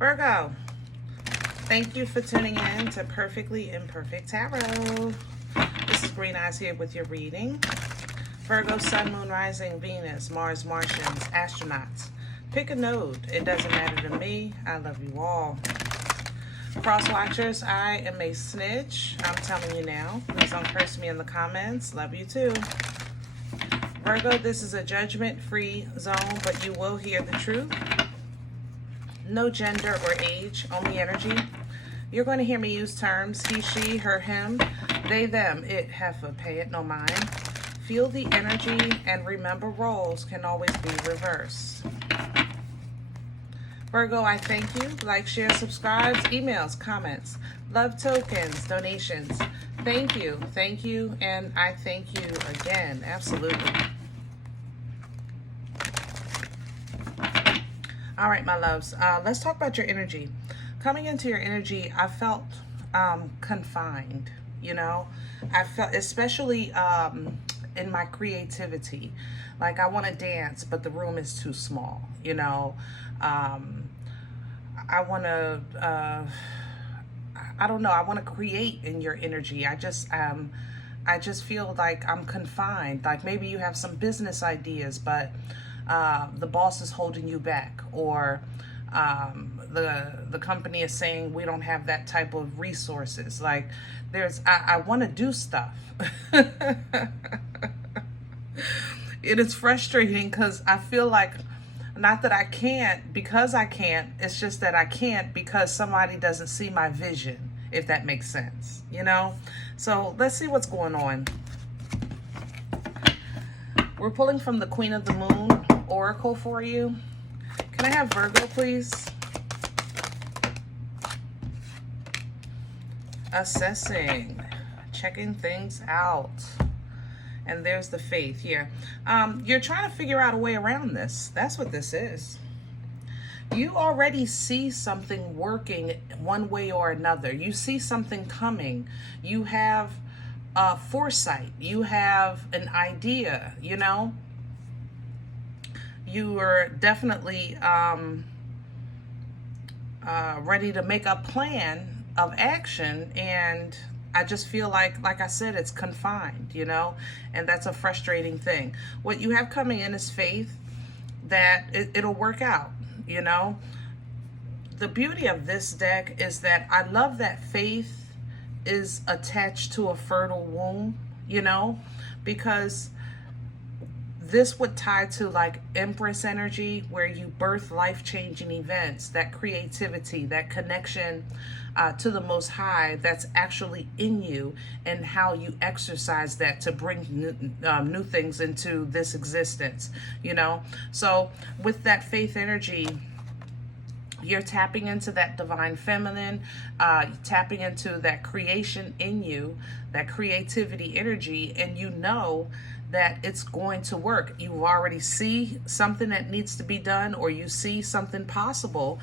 Virgo, thank you for tuning in to Perfectly Imperfect Tarot. This is Green Eyes here with your reading. Virgo, Sun, Moon, Rising, Venus, Mars, Martians, astronauts. Pick a node. It doesn't matter to me. I love you all. Cross watchers, I am a snitch. I'm telling you now. Please don't curse me in the comments. Love you too. Virgo, this is a judgment-free zone, but you will hear the truth. No gender or age, only energy. You're going to hear me use terms he, she, her, him, they, them, it, heifer, pay it, no mind. Feel the energy and remember roles can always be reversed. Virgo, I thank you. Like, share, subscribe, emails, comments, love tokens, donations. Thank you, and I thank you again. Absolutely. All right, my loves, let's talk about your energy. Coming into your energy, I felt confined, you know. I felt, especially in my creativity, like I want to dance, but the room is too small, you know. I want to, I don't know, I want to create in your energy. I just feel like I'm confined. Like maybe you have some business ideas, but the boss is holding you back, or the company is saying we don't have that type of resources. Like I want to do stuff. It is frustrating because I feel like, not that I can't because I can't, it's just that I can't because somebody doesn't see my vision, if that makes sense, you know? So let's see what's going on. We're pulling from the Queen of the Moon Oracle for you. Can I have Virgo, please? Assessing, checking things out. And there's the Faith here. You're trying to figure out a way around this. That's what this is. You already see something working one way or another. You see something coming. You have foresight. You have an idea, you know. You are definitely ready to make a plan of action, and I just feel like I said, it's confined, you know, and that's a frustrating thing. What you have coming in is faith that it'll work out, you know. The beauty of this deck is that I love that faith is attached to a fertile womb, you know, because this would tie to like Empress energy, where you birth life-changing events, that creativity, that connection to the Most High that's actually in you, and how you exercise that to bring new things into this existence, you know. So with that faith energy, you're tapping into that divine feminine, tapping into that creation in you, that creativity energy, and you know that it's going to work. You already see something that needs to be done, or you see something possible,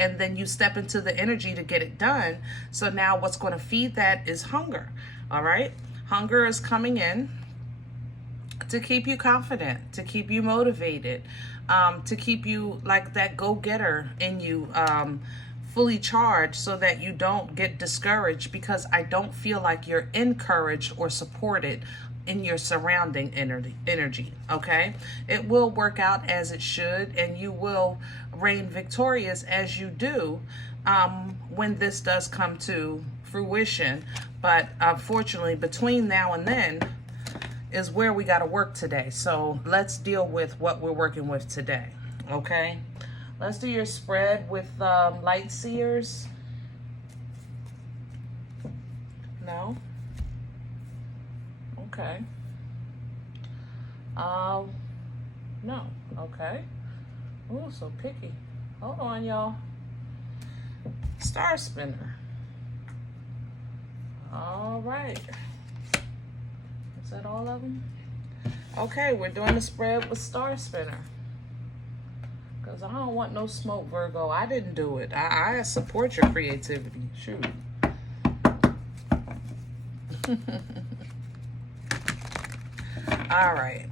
and then you step into the energy to get it done. So now what's going to feed that is hunger. All right? Hunger is coming in to keep you confident, to keep you motivated, to keep you like that go-getter in you, fully charged, so that you don't get discouraged, because I don't feel like you're encouraged or supported in your surrounding energy, okay? It will work out as it should, and you will reign victorious as you do when this does come to fruition. But unfortunately, between now and then is where we got to work today. So let's deal with what we're working with today, okay? Let's do your spread with light seers. No? Okay. No. Okay. Oh, so picky. Hold on, y'all. Star spinner. All right. Is that all of them? Okay, we're doing the spread with star spinner. Because I don't want no smoke, Virgo. I didn't do it. I support your creativity. Shoot. All right.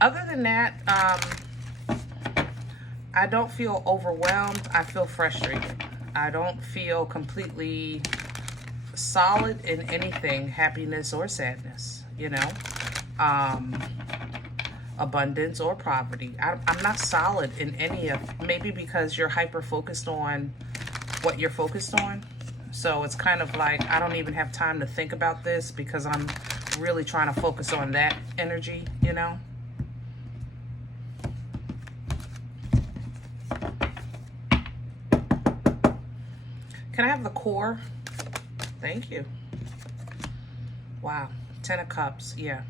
Other than that, I don't feel overwhelmed. I feel frustrated. I don't feel completely solid in anything, happiness or sadness, you know, abundance or poverty. I'm not solid in any of, maybe because you're hyper focused on what you're focused on. So it's kind of like, I don't even have time to think about this because I'm really trying to focus on that energy, you know. Can I have the core? Thank you. Wow. 10 of Cups. Yeah.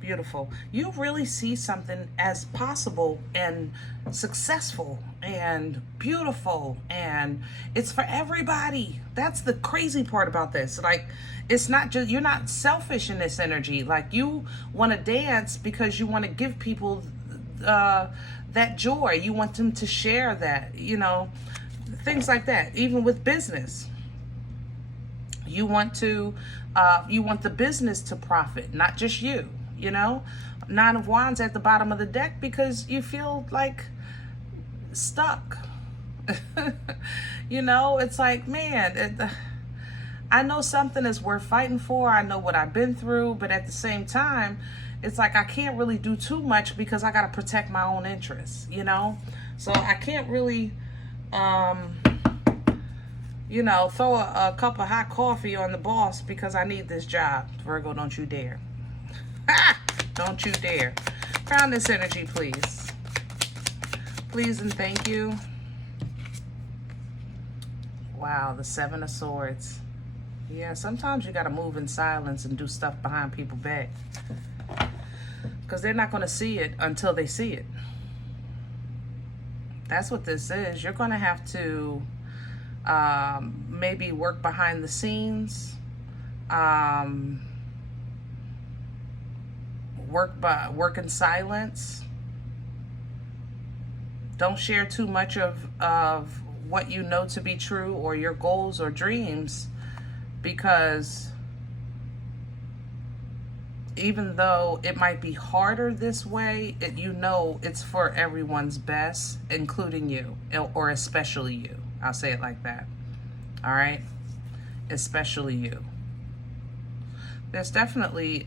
Beautiful. You really see something as possible and successful and beautiful, and it's for everybody. That's the crazy part about this. Like, it's not just, you're not selfish in this energy. Like, you want to dance because you want to give people that joy. You want them to share that, you know, things like that. Even with business, you want to you want the business to profit, not just you. You know, 9 of Wands at the bottom of the deck because you feel like stuck. You know, it's like, man, I know something is worth fighting for. I know what I've been through, but at the same time, it's like I can't really do too much because I got to protect my own interests, you know? So I can't really, you know, throw a cup of hot coffee on the boss because I need this job. Virgo, don't you dare. Don't you dare. Crown this energy, please. Please and thank you. Wow, the 7 of Swords. Yeah, sometimes you got to move in silence and do stuff behind people's back. Because they're not going to see it until they see it. That's what this is. You're going to have to maybe work behind the scenes. Work in silence. Don't share too much of what you know to be true or your goals or dreams, because even though it might be harder this way, you know it's for everyone's best, including you, or especially you. I'll say it like that. All right? Especially you. There's definitely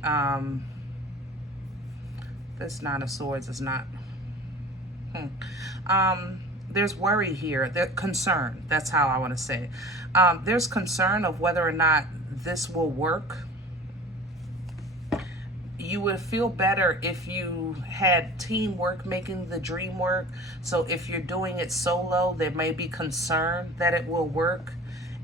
this 9 of Swords is not there's worry here, concern. That's how I want to say it. There's concern of whether or not this will work. You would feel better if you had teamwork making the dream work. So if you're doing it solo, there may be concern that it will work,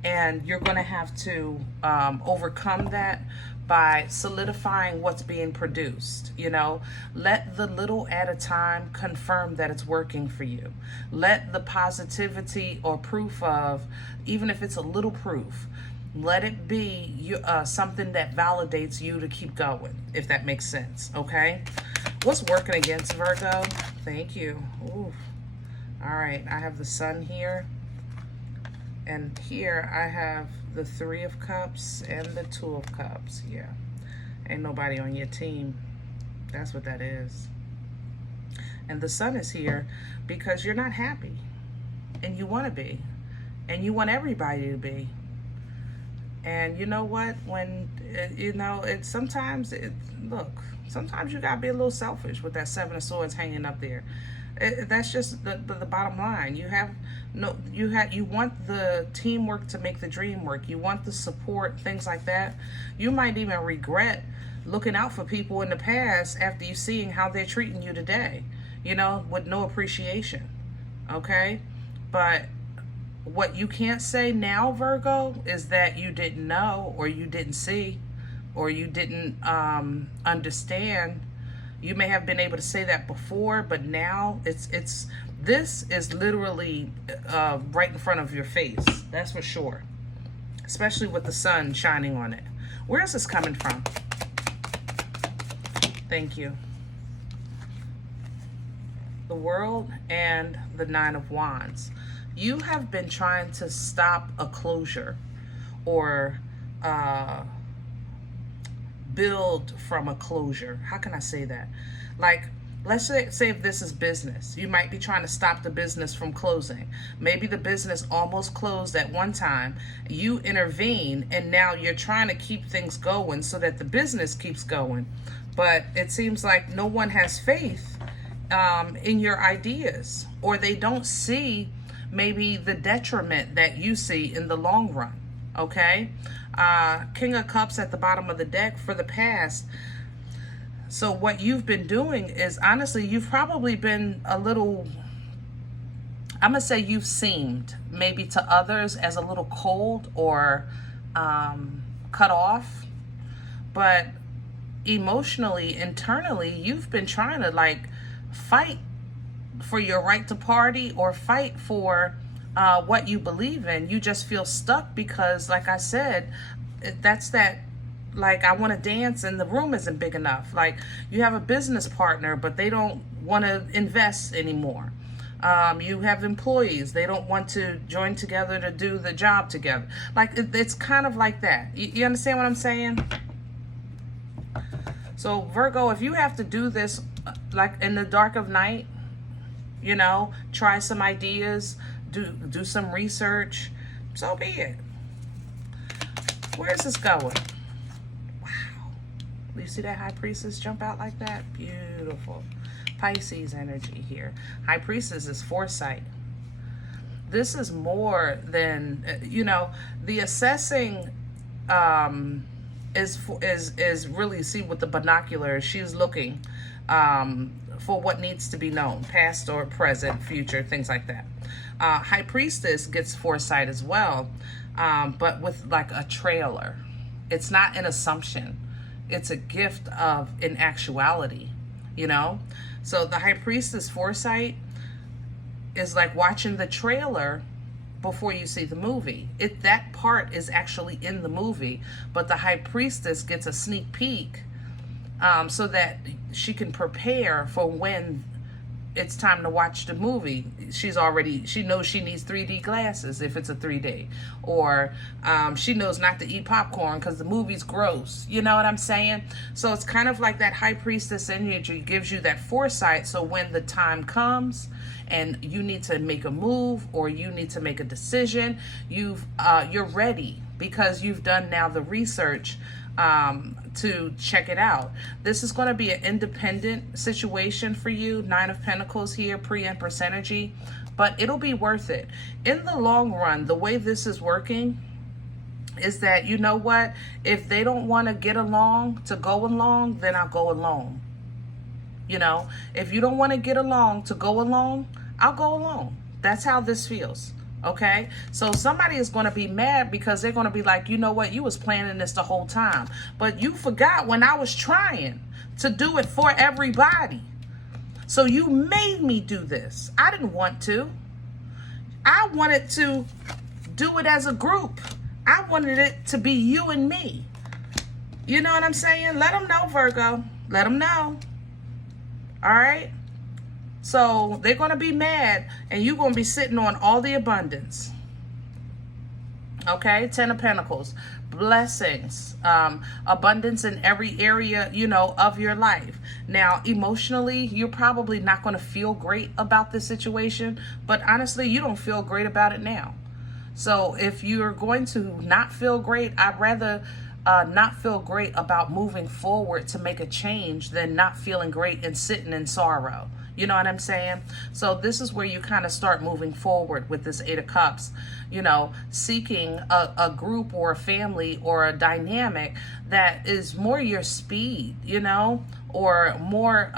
and you're going to have to overcome that by solidifying what's being produced. You know, let the little at a time confirm that it's working for you. Let the positivity or proof of, even if it's a little proof, let it be something that validates you to keep going, if that makes sense. Okay, what's working against Virgo? Thank you. Ooh. All right, I have the Sun here, and here I have the 3 of Cups and the 2 of Cups. Yeah, ain't nobody on your team. That's what that is. And the Sun is here because you're not happy, and you want to be, and you want everybody to be. And you know what? When you know it, sometimes look, sometimes you gotta be a little selfish with that 7 of Swords hanging up there. That's just the bottom line. You want the teamwork to make the dream work. You want the support, things like that. You might even regret looking out for people in the past after you seeing how they're treating you today, you know, with no appreciation. Okay? But what you can't say now, Virgo, is that you didn't know, or you didn't see, or you didn't understand. You may have been able to say that before, but now this is literally right in front of your face. That's for sure. Especially with the sun shining on it. Where is this coming from? Thank you. The World and the 9 of Wands. You have been trying to stop a closure or build from a closure. How can I say that? Like, Let's say if this is business, you might be trying to stop the business from closing. Maybe the business almost closed at one time. You intervene, and now you're trying to keep things going so that the business keeps going. But it seems like no one has faith in your ideas, or they don't see maybe the detriment that you see in the long run. Okay? King of Cups at the bottom of the deck for the past. So what you've been doing is, honestly, you've probably been a little, I'm going to say you've seemed maybe to others as a little cold or cut off. But emotionally, internally, you've been trying to like fight for your right to party or fight for what you believe in. You just feel stuck because, like I said, that's that, like, I want to dance and the room isn't big enough. Like, you have a business partner, but they don't want to invest anymore. You have employees. They don't want to join together to do the job together. Like, it's kind of like that. You understand what I'm saying? So, Virgo, if you have to do this, like, in the dark of night, you know, try some ideas, do some research, so be it. Where is this going? You see that High Priestess jump out like that? Beautiful. Pisces energy here. High Priestess is foresight. This is more than, you know, the assessing is really, see, with the binoculars, she's looking for what needs to be known, past or present, future, things like that. High Priestess gets foresight as well, but with like a trailer. It's not an assumption. It's a gift of in actuality, you know? So the High Priestess foresight is like watching the trailer before you see the movie. That part is actually in the movie, but the High Priestess gets a sneak peek so that she can prepare for when it's time to watch the movie. She knows she needs 3D glasses if it's a 3D, or she knows not to eat popcorn because the movie's gross. You know what I'm saying? So it's kind of like that High Priestess energy gives you that foresight. So when the time comes and you need to make a move or you need to make a decision, you're ready because you've done now the research to check it out. This is going to be an independent situation for you. 9 of Pentacles here, pre-Empress energy, but it'll be worth it. In the long run, the way this is working is that, you know what, if they don't want to get along to go along, then I'll go alone. You know, if you don't want to get along to go along, I'll go alone. That's how this feels. Okay, so somebody is going to be mad because they're going to be like, you know what, you was planning this the whole time, but you forgot when I was trying to do it for everybody. So you made me do this. I didn't want to. I wanted to do it as a group. I wanted it to be you and me. You know what I'm saying? Let them know, Virgo. Let them know. All right? So they're going to be mad and you're going to be sitting on all the abundance. Okay, 10 of Pentacles, blessings, abundance in every area, you know, of your life. Now, emotionally, you're probably not going to feel great about this situation, but honestly, you don't feel great about it now. So if you're going to not feel great, I'd rather not feel great about moving forward to make a change than not feeling great and sitting in sorrow. You know what I'm saying? So this is where you kind of start moving forward with this 8 of Cups, you know, seeking a group or a family or a dynamic that is more your speed, you know, or more,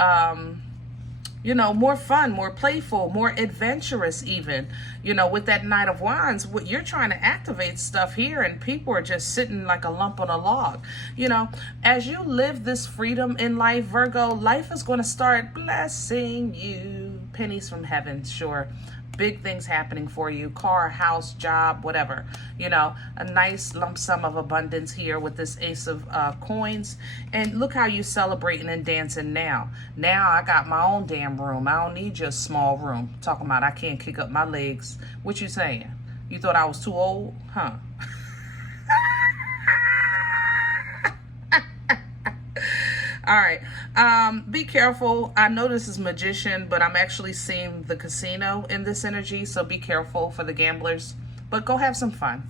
you know, more fun, more playful, more adventurous even. You know, with that Knight of Wands, what you're trying to activate stuff here and people are just sitting like a lump on a log. You know, as you live this freedom in life, Virgo, life is going to start blessing you. Pennies from heaven, sure. Big things happening for you, car, house, job, whatever. You know, a nice lump sum of abundance here with this Ace of Coins. And look how you celebrating and dancing now. Now I got my own damn room. I don't need your small room. Talking about I can't kick up my legs. What you saying? You thought I was too old? Huh? All right. Be careful. I know this is magician, but I'm actually seeing the casino in this energy, so be careful for the gamblers. But go have some fun.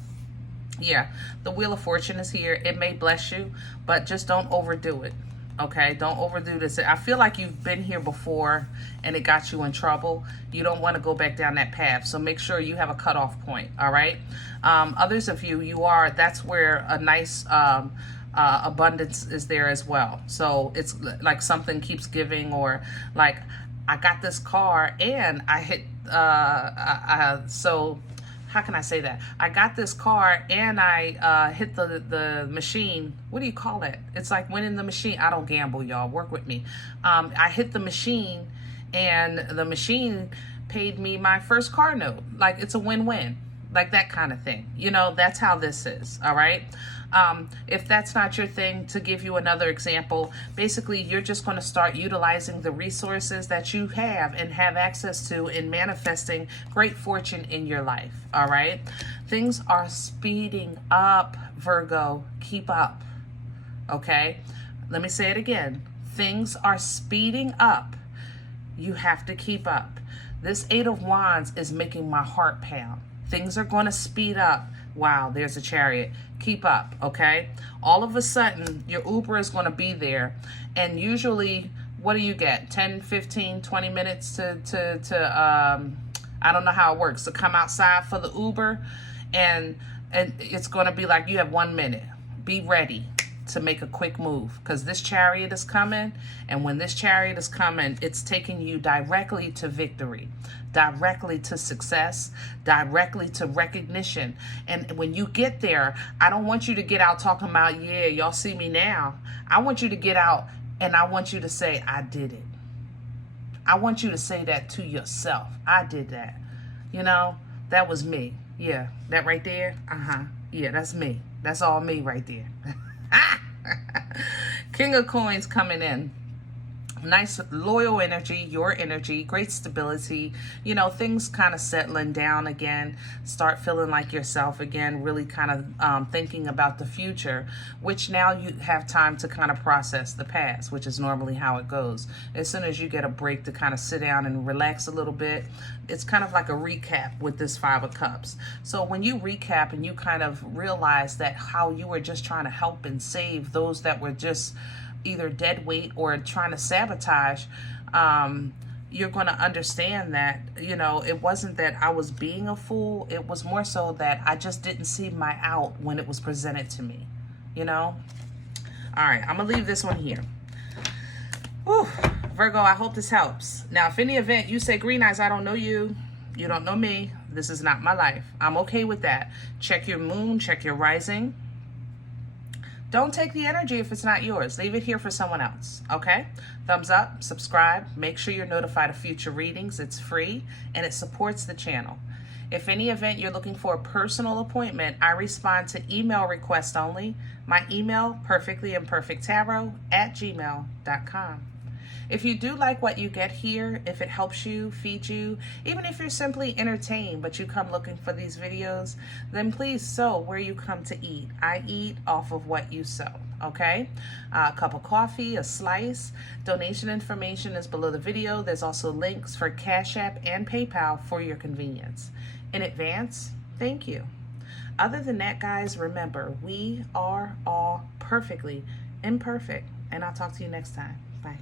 Yeah, the Wheel of Fortune is here. It may bless you, but just don't overdo it. Okay, don't overdo this. I feel like you've been here before and it got you in trouble. You don't want to go back down that path. So make sure you have a cutoff point. All right. Others of you are, that's where a nice abundance is there as well. So it's like something keeps giving, or like I got this car and I hit, so how can I say that? I got this car and I hit the machine. What do you call it? It's like winning the machine. I don't gamble, y'all. Work with me. I hit the machine and the machine paid me my first car note. Like, it's a win-win. Like that kind of thing. You know, that's how this is. All right. If that's not your thing, to give you another example, basically you're just going to start utilizing the resources that you have and have access to in manifesting great fortune in your life. All right. Things are speeding up, Virgo. Keep up. Okay. Let me say it again. Things are speeding up. You have to keep up. This Eight of Wands is making my heart pound. Things are going to speed up. Wow, there's a Chariot. Keep up, okay? All of a sudden, your Uber is going to be there. And usually, what do you get? 10, 15, 20 minutes to I don't know how it works, to come outside for the Uber. And it's going to be like you have 1 minute. Be ready to make a quick move, because this Chariot is coming. And when this Chariot is coming, it's taking you directly to victory, directly to success, directly to recognition. And when you get there, I don't want you to get out talking about, yeah, y'all see me now. I want you to get out and I want you to say, I did it. I want you to say that to yourself. I did that. You know, that was me. Yeah, that right there. Yeah, that's me. That's all me right there. King of Coins coming in. Nice loyal energy, your energy, great stability, you know, things kind of settling down again, start feeling like yourself again, really kind of thinking about the future, which now you have time to kind of process the past, which is normally how it goes. As soon as you get a break to kind of sit down and relax a little bit, it's kind of like a recap with this Five of Cups. So when you recap and you kind of realize that how you were just trying to help and save those that were just either dead weight or trying to sabotage, you're going to understand that, you know, it wasn't that I was being a fool. It was more so that I just didn't see my out when it was presented to me, you know? All right, I'm going to leave this one here. Whew. Virgo, I hope this helps. Now, if any event you say, Green Eyes, I don't know you, you don't know me, this is not my life, I'm okay with that. Check your moon, check your rising. Don't take the energy if it's not yours. Leave it here for someone else, okay? Thumbs up, subscribe. Make sure you're notified of future readings. It's free, and it supports the channel. If any event you're looking for a personal appointment, I respond to email requests only. My email, perfectlyimperfecttarot@gmail.com. If you do like what you get here, if it helps you, feed you, even if you're simply entertained but you come looking for these videos, then please sow where you come to eat. I eat off of what you sow, okay? A cup of coffee, a slice. Donation information is below the video. There's also links for Cash App and PayPal for your convenience. In advance, thank you. Other than that, guys, remember, we are all perfectly imperfect, and I'll talk to you next time. Bye.